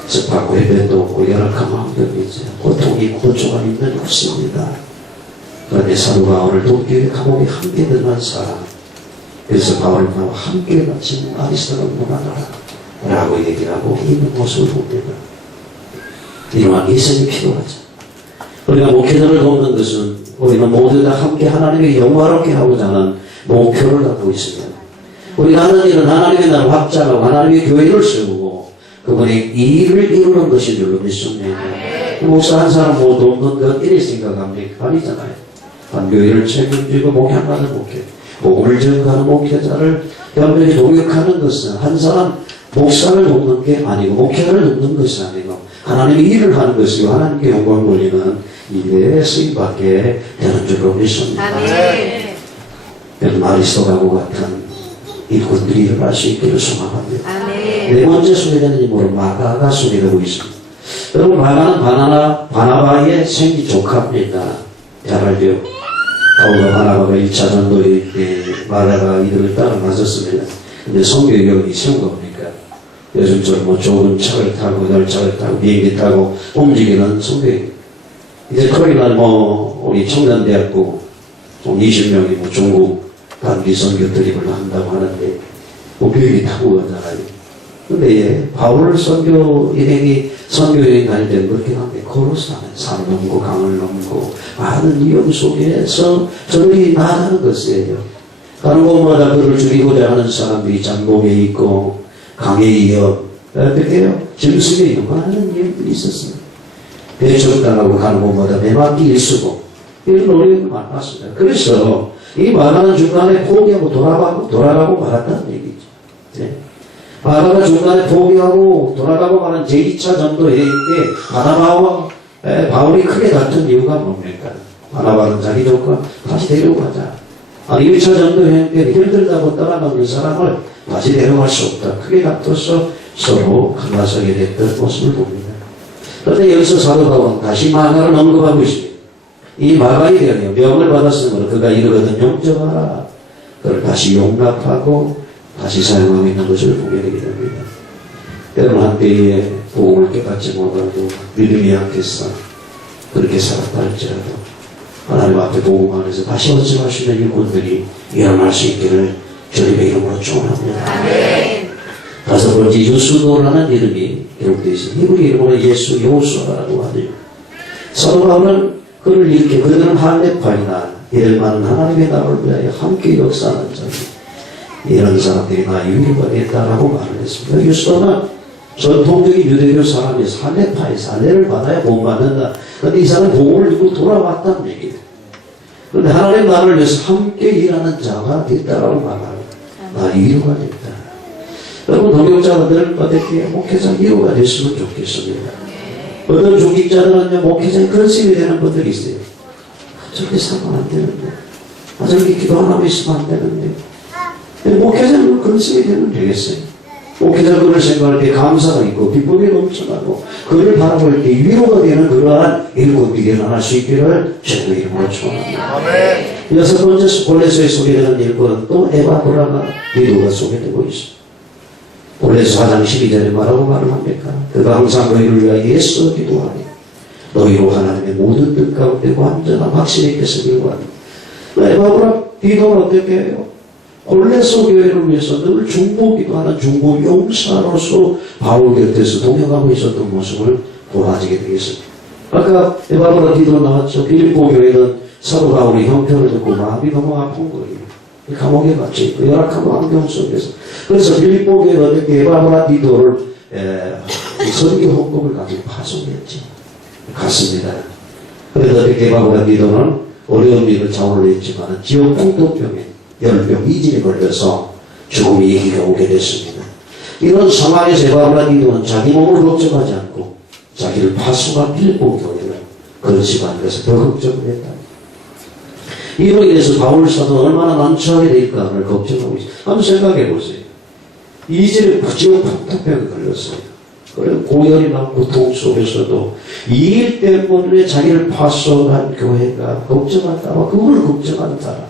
습하고 해변도 없고 열악한 환경이 있어요. 고통이 고초가 있는 없습니다. 그런데 사도 바울을 돕기 위해 감옥에 함께 들어간 사람. 그래서 바울과 함께 갇힌 아리스토가를 모아라 라고 얘기를 하고 있는 모습을 봅니다. 이러한 예선이 필요하죠. 우리가 목회자를 돕는 것은 우리는 모두 다 함께 하나님의 영화롭게 하고자 하는 목표를 갖고 있습니다. 우리가 하는 일은 하나님의 나라를 확장하고 하나님의 교회를 세우고 그분의 일을 이루는 것인 줄로 믿습니다. 목사 한 사람 못 돕는 것 이래 생각합니까? 아니잖아요. 한 교회를 책임지고 목회하는 목회, 복음을 전가하는 목회자를 여러분이 동역하는 것은 한 사람 목사를 돕는 게 아니고 목회자를 돕는 것이 아니고 하나님의 일을 하는 것이고 하나님께 영광 돌리는 일에 쓰임받게 되는 줄로 믿습니다. 여러분 아리스토가고 같은 일꾼들이 일어날 수 있기를 소망합니다. 네 번째 소개되는 인물은 마가가 소개되고 있습니다. 여러분 마가는 바나바의 생기 조카입니다. 잘 알죠? 바울과 바나바가 1차 전도회 때 마가가 이들을 따라 나섰습니다. 근데 성경이 세운 겁니까? 요즘처럼 뭐 좋은 차를 타고 열차를 타고 비행기 타고 움직이는 성경이 이제 토요일날 뭐 우리 청년대학교 20명이 뭐 중국 단기 선교 드립을 한다고 하는데 뭐 비행기 타고 가잖아요. 근데 바울 선교 일행이 선교 여행 다닐 때는 그렇게 하는데 걸어서 산을 넘고 강을 넘고 많은 위험 속에서 저들이 나아가는 것이에요. 가는 곳마다 그를 죽이고자 하는 사람들이 장복에 있고 강에 이어 어떻게 해요? 짐승에 이어 많은 일들이 있었어요. 배척당하고 가는 곳마다 매맞기를 쓰고 이런 어려움이 많았습니다. 그래서 이 마가는 중간에 포기하고 돌아가고 말았다는 얘기죠. 네. 마가가 중간에 포기하고 돌아가고 말한 제2차 전도회의 때 바나바와 바울이 크게 다툰 이유가 뭡니까? 바나바는 자기 조카 다시 데려가자. 1차 전도회의 때 힘들다고 떠나간 사람을 다시 데려갈 수 없다. 크게 다퉈서 서로 갈라서게 됐던 모습을 봅니다. 그런데 여기서 사도 바울은 다시 마가를 언급하고 있습니다. 이 마가에 대하여 명을 받았으므로 그가 이르거든 용접하라. 그걸 다시 용납하고 다시 사용하고 있는 것을 보게 되게 됩니다. 때로는 한때에 복음을 깨닫지 못하고 믿음이 약해서 그렇게 살았다 할지라도 하나님 앞에 복음 안에서 다시 언급할 수 있는 일꾼들이 일어날 수 있기를 주님의 이름으로 축원합니다. 다섯 번째 유수도라는 이름이 기록되어 있습니다. 히브리 이름으로 예수 여호수아라고 하네요. 사도 바울은 그를 이렇게 그들은 할례파이나 이를 많은 하나님의 나라를 위하여 함께 역사하는 자들 이런 사람들이 나의 유리가 됐다라고 말을 했습니다. 유수도는 전통적인 유대교 사람에서 할례파에서 할례를 받아야 복 받는다. 그런데 이 사람은 복음을 듣고 돌아왔다는 얘기예요. 그런데 하나님 나라를 위해서 함께 일하는 자가 됐다라고 말합니다. 나의 이유가 됐다. 여러분 동역자들 어떻게 목회자 이유가 됐으면 좋겠습니다. 어떤 중직자들은 목회자의 건설이 되는 분들이 있어요. 저렇게 살면 안 되는데 저렇게 기도 안 하고 있으면 안 되는데 목회자는 건설이 되면 되겠어요. 목회자 그를 생각할 때 감사가 있고 기쁨이 넘쳐나고 그를 바라볼 때 위로가 되는 그러한 일곱이 일어날 수 있기를 주님의 이름으로 축원합니다. 여섯 번째 골레서에 소개되는 일꾼은 또 에바브라가 기도가 소개되고 있습니다. 골레서 4장 12절에 뭐라고 말을 합니까? 그가 항상 너희를 위하여 애써 기도하니 너희로 하나님의 모든 뜻 가운데 완전한 확신이 있게 쓰길 원합니다. 에바브라 기도는 어떻게 해요? 골레서 교회를 위해서 늘 중보 기도하는 중보 용사로서 바울 곁에서 동행하고 있었던 모습을 보아지게 되겠습니다. 아까 에바브라 기도 나왔죠. 빌립보 교회는 사도 바울이 형편을 듣고 마음이 너무 아픈 거예요. 감옥에 갇혀있고 열악한 환경 속에서. 그래서 빌립보 교회는 어떻게 에바브라 기도를 선교 헌금을 가지고 파송했지. 갔습니다. 그래서 어떻게 에바브라 기도는 어려운 일을 자원을 했지만 지역 풍토병에 열병 이질에 걸려서 죽음의 얘기가 오게 됐습니다. 이런 상황에서 에바브라 기도는 자기 몸을 걱정하지 않고 자기를 파송한 빌립보 교회를 그렇지 않아서 더 걱정을 했다. 이로 인해서 바울 사도는 얼마나 난처하게 될까를 걱정하고 있어요. 한번 생각해 보세요. 이질에 지역 풍토병에 걸렸어요. 그래 고열이나 고통 속에서도 이 일 때문에 자기를 파송한 교회가 걱정한다. 그걸 걱정하는 사람.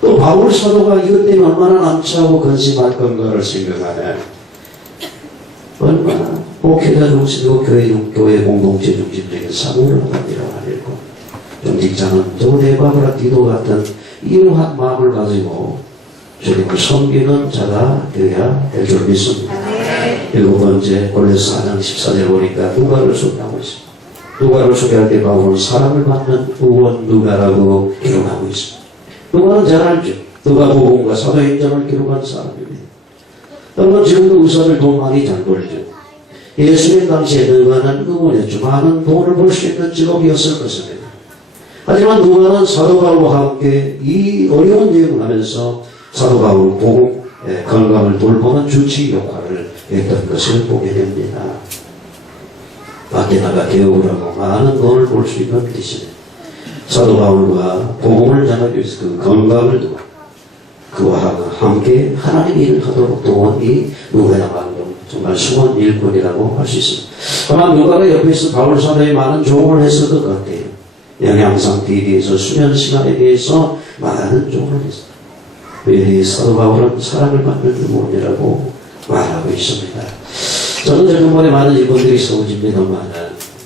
또 바울 사도가 이것 때문에 얼마나 난처하고 근심할 건가를 생각하네. 얼마나 목회자 중심이고 교회 공동체 중심적인 사고를 하기를 하려고 좀 직장은 좋은 에바브라 기도 같은 이러한 마음을 가지고 주님을 섬기는 자가 되어야 될 줄 믿습니다. 일곱 번째 골레서 4장 14절 보니까 누가를 소개하고 있습니다. 누가를 소개할 때 바울은 사랑을 받는 의원 누가라고 기록하고 있습니다. 누가는 잘 알죠. 누가복음과 사도행전을 기록한 사람입니다. 여러분 지금도 의사들 돈 많이 잘 벌죠. 예수님 당시에 누가는 의원이었죠. 많은 돈을 벌 수 있는 직업이었을 것입니다. 하지만 누가는 사도 바울과 함께 이 어려운 여행을 하면서 사도 바울 복음 건강을 돌보는 주치 역할을 했던 것을 보게 됩니다. 밖에 나가 개업을 하고 많은 돈을 벌 수 있는 뜻입니다. 사도 바울과 복음을 전하기 위해서 그 건강을 두고 그와 함께 하나님의 일을 하도록 도운 이 누가야말로 정말 수고한 일꾼이라고 할 수 있습니다. 다만 누가가 옆에서 바울 사도에 많은 조언을 했을 것 같아요. 영양상태에 대해서 수면 시간에 대해서 많은 조언을 했습니다. 왜 사도 바울은 사랑을 받는 의원이라고 말하고 있습니다. 저는 저번에 많은 일꾼들이 세워집니다만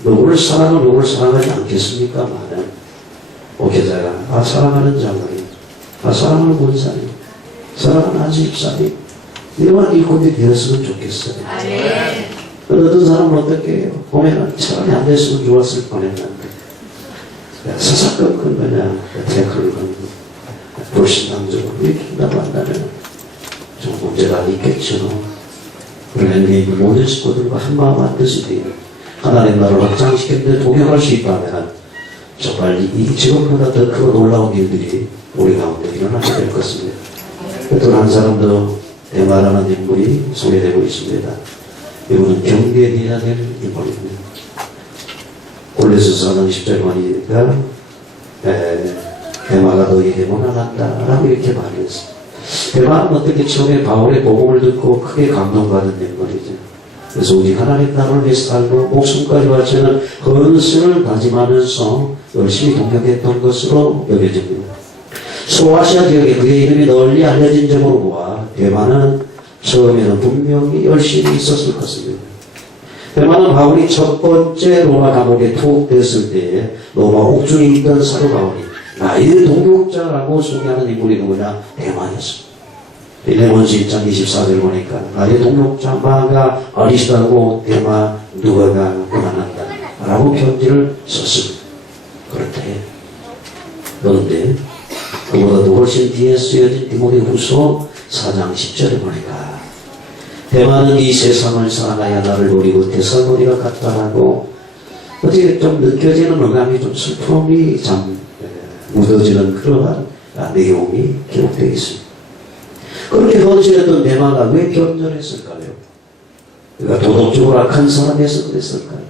누구를 사랑하지 않겠습니까만 목회자가 사랑하는 장로님, 사랑하는 권사님, 사랑하는 한식사님 이러한 일꾼이 되었으면 좋겠어요. 어떤 사람은 어떻게 해요? 보면은 차라리 안 됐으면 좋았을 뻔했는데 사사건건 그냥 태클을 걸고 불신앙적으로 이렇게 나간다면 좀 문제가 있겠죠. 그러면 모든 식구들과 한마음 한뜻이 되어 하나님 나라를 확장시키는데 동행할 수 있다면 정말 이 지금보다 더 크고 놀라운 일들이 우리 가운데 일어나게 될 것입니다. 또 한 사람도 대마라는 인물이 소개되고 있습니다. 이분은 경계해야 될 인물입니다. 골레서 4장 10절 말이니까 대마가 너희에게 원한다 라고 이렇게 말했습니다. 대마는 어떻게 처음에 바울의 복음을 듣고 크게 감동받은 인물이죠. 그래서 우리 하나님 나라를 위해서 살고 목숨까지 바치는 헌신을 다짐하면서 열심히 동역했던 것으로 여겨집니다. 소아시아 지역에 그의 이름이 널리 알려진 점으로 보아 대마는 처음에는 분명히 열심히 있었을 것입니다. 대마는 바울이 첫 번째 로마 감옥에 투옥됐을 때 로마 옥중에 있던 사도 바울이 나의 동역자라고 소개하는 인물이 누구냐? 대마였습니다. 빌레몬서 1장 24절 보니까 나의 동역자 마가 아리스도하고 대마 누가가 고난한다 라고 편지를 썼습니다. 그렇대. 그런데 그보다도 훨씬 뒤에 쓰여진 디모데후서 4장 10절에 보니까 대마는 이 세상을 사랑하여 나를 노리고 데살로니가 같다라고 어떻게 좀 느껴지는 음감이 좀 슬픔이 참 묻어지는 그러한 내용이 기록되어 있습니다. 그렇게 헌신했던 대마가 왜 변절했을까요? 그러니까 도덕적으로 악한 사람에서 그랬을까요?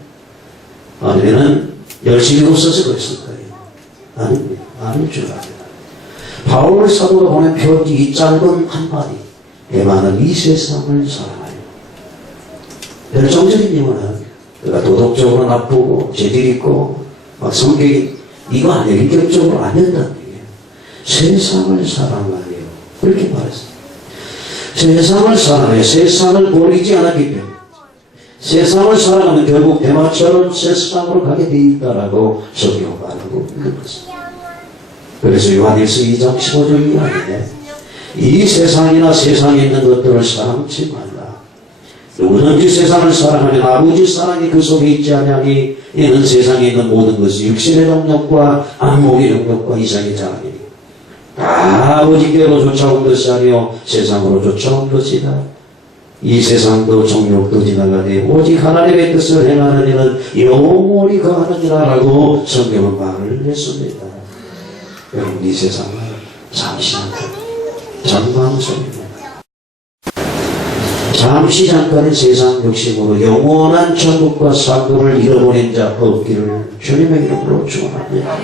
아니면 열심히 없어서 그랬을까요? 아닙니다. 아닐 줄 압니다. 바울 사도가 보낸 편지 이 짧은 한마디 대만은 이 세상을 사랑하여. 결정적인 이유는 그가 도덕적으로 나쁘고 재질 있고 막 성격이 이거 아니에요. 인격적으로 아니었다는 얘기예요. 세상을 사랑하여. 그렇게 말했어요. 세상을 사랑하여. 세상을 버리지 않았기 때문에. 세상을 살아가면 결국 대마처럼 세상으로 가게 돼 있다라고 성경 말하고 있는 것입니다. 그래서 요한일서 2장 15절 이하에 이 세상이나 세상에 있는 것들을 사랑치 말라. 누구든지 세상을 사랑하면 아버지 사랑이 그 속에 있지 아니하니 이는 세상에 있는 모든 것이 육신의 동력과 안목의 동력과 이상의 자랑이니 다 아버지께로 쫓아온 것이 아니요 세상으로 쫓아온 것이다. 이 세상도 정욕도 지나가되 오직 하나님의 뜻을 행하는 이는 영원히 거하느니라 라고 성경은 말을 했습니다. 여러분 이 세상은 잠시 전광선입니다. 잠시 잠깐의 세상 욕심으로 영원한 천국과 상도를 잃어버린 자 없기를 주님의 이름으로 축원합니다.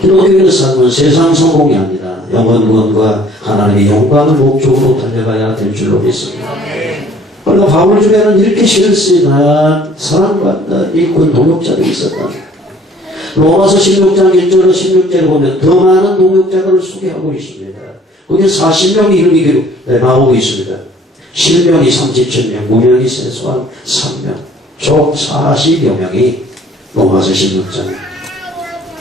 기독교의 삶은 세상 성공이 아니라 영원권과 하나님의 영광을 목적으로 달려가야 될 줄로 믿습니다. 그러나 바울 중에는 이렇게 시를 쓰는 사랑받는 일꾼 동역자들이 있었다. 로마서 16장 1절로 16절을 보면 더 많은 동역자들을 소개하고 있습니다. 거기에 40명이 이름이 나오고 있습니다. 실명이 37명, 무명이 세수한 3명, 총 40여 명이 로마서 16장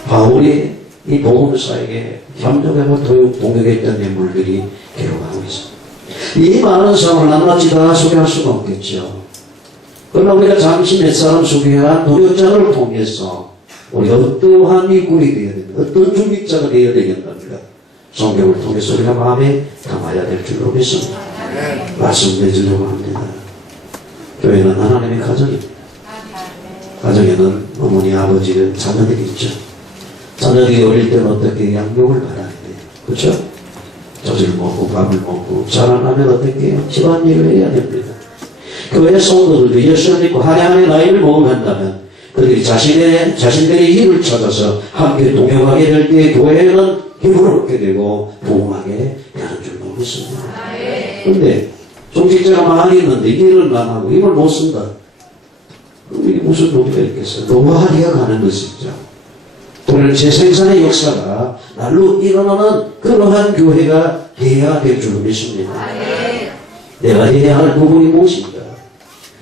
바울이 이 복음사에게 협력하고 동역했던 인물들이 기록하고 있습니다. 이 많은 사람을 낱낱이 다 소개할 수가 없겠죠. 그러나 우리가 잠시 몇 사람 소개한 동역자를 통해서 우리 어떠한 일꾼이 되어야 됩니다. 어떤 중직자가 되어야 되겠답니까? 성경을 통해서 우리가 마음에 담아야 될 줄로 믿습니다. 말씀드리려고 합니다. 교회는 하나님의 가정입니다. 가정에는 어머니, 아버지, 자녀들이 있죠. 자녀들이 어릴 때는 어떻게 양육을 받아야 돼요. 그렇죠? 젖을 먹고 밥을 먹고 자라나면 어떻게 해요? 집안일을 해야 됩니다. 교회 성도들도 예수를 믿고 한해한해 나이를 먹어간다면 그들이 자신들의 일을 찾아서 함께 동역하게 될 때 교회는 힘을 얻게 되고 부흥하게 되는 줄로 믿습니다. 그런데 종직자가 많이 있는데 일을 안 하고 힘을 못 쓴다. 그럼 이게 무슨 논리가 있겠어요? 노화리가 가는 것이죠. 오늘 재생산의 역사가 날로 일어나는 그러한 교회가 해야 될 줄 믿습니다. 내가 해야 할 부분이 무엇인가?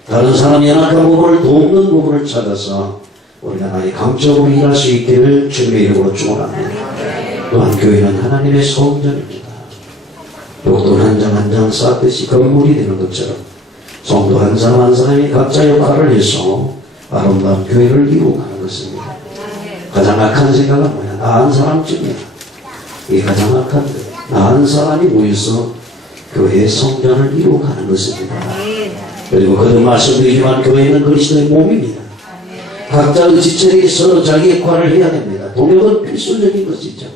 다른 사람이 연약한 부분을 돕는 부분을 찾아서 우리가 나의 강적으로 일할 수 있기를 주님의 이름으로 축원합니다. 또한 교회는 하나님의 성전입니다. 독돈 한 장 한 장 쌓듯이 건물이 되는 것처럼 성도 한 사람 한 사람이 각자 역할을 해서 아름다운 교회를 이루어가는 것입니다. 가장 악한 생각은 뭐야? 나 한 사람쯤이야. 이게 가장 악한데 나 한 사람이 모여서 교회의 성전을 이루어가는 것입니다. 그리고 그런 말씀드리지만 교회는 그리스도의 몸입니다. 각자의 지체에 서로 자기 역할을 해야 됩니다. 동역은 필수적인 것이죠.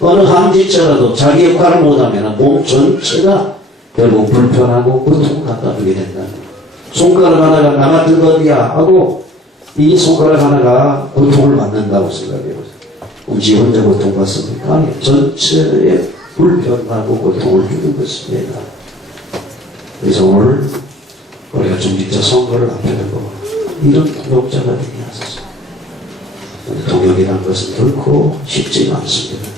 어느 한 지체라도 자기 역할을 못하면 몸 전체가 결국 불편하고 고통을 갖다 주게 된다. 손가락 하나가 나 같은 거 어디야 하고 이 손가락 하나가 고통을 받는다고 생각해보세요. 지 혼자 고통받습니까? 아니, 전체에 불편하고 고통을 주는 것입니다. 그래서 오늘 우리가 중직자 선거를 앞에 두고 이런 동역자가 되게 하소서. 동역이라는 것은 결코 쉽지가 않습니다.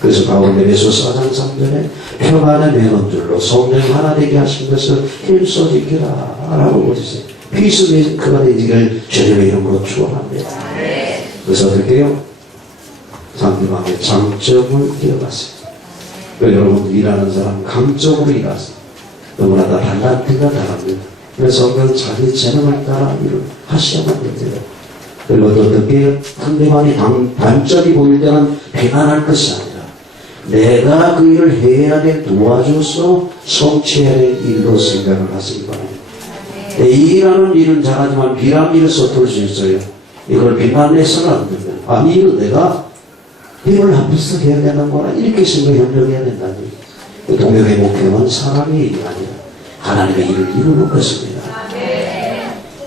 그래서 바울 에베소 4장 3절에 평안의 매너줄로 성령 하나 되게 하신 것을 힘써 지키라 라고 보세요. 피스메이커가 되기를 주님의 이름으로 축원합니다. 그래서 어떻게 해요? 상대방의 장점을 기억하세요. 여러분 일하는 사람 강점으로 일하세요. 너무나 다 달란트가 다릅니다. 그래서 성경은 자기 재능을 따라 일을 하셔야만 됩니다. 그리고 또 어떻게 상대방이 단점이 보일 때는 비난할 것이 아니라 내가 그 일을 해야 돼 도와줘서 성취해야 될 일로 생각을 하시기 바랍니다. A라는 일은 잘하지만 B라는 일을 서툴 수 있어요. 이걸 비난해서는 안 됩니다. 이 일은 내가 힘을 합해서 해야 되는 거라 이렇게 생각해 협력해야 된다니. 동역의 목표는 사람의 일이 아니라 하나님의 일을 이루는 것입니다.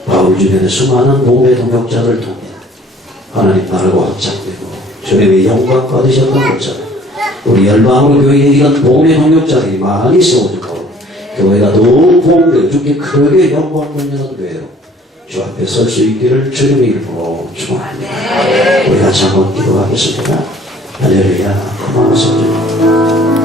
바울 주변에 수많은 몸의 동역자를 통해 하나님 나라가 확장되고 주님의 영광 받으셨던 것처럼 우리 열방으로 교회에 이런 몸의 동역자들이 많이 세워질 가운데 교회가 더 보응되고 주께 크게 영광받는 교회로 주 앞에 설 수 있기를 주님의 이름으로 축원합니다. 우리 같이 한번 기도하겠습니다. 할렐루야. 고마워서 주님.